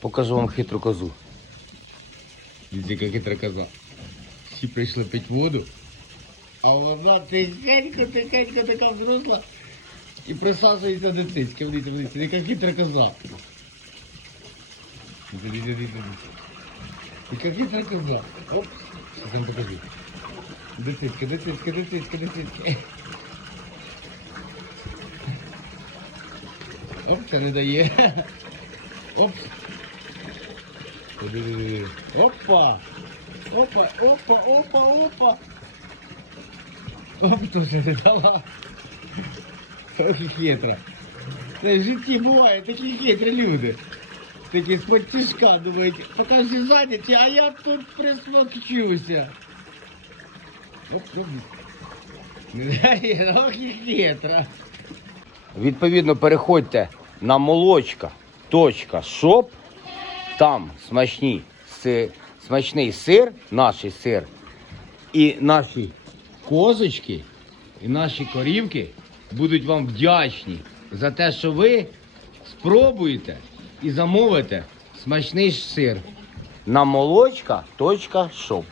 Покажу вам хитру козу. Дивіться, яка хитра коза. Всі прийшли пити воду, а вона тихенько, тихенько така взросла і присаджується до цицьки. Дивіться, дивіться, яка хитра коза. Дивіться, дивіться, дивіться. Яка хитра коза. Оп, зараз покажу. До цицьки, до цицьки, до цицьки, до цицьки. Оп, це не дає. Оп. Диви-диви. Опа! Опа, опа, опа, опа! Оп, тоже не дала. Ох, і хитра. Це в житті буває, такі хитрі люди. Такі з-под тяжка думають, поки всі а я тут присмокчуся. Оп, оп. Ох і хитра. Відповідно, переходьте на молочка.шоп. Там смачні, си- смачний сир, наш сир, і наші козочки, і наші корівки будуть вам вдячні за те, що ви спробуєте і замовите смачний сир на молочка.шоп.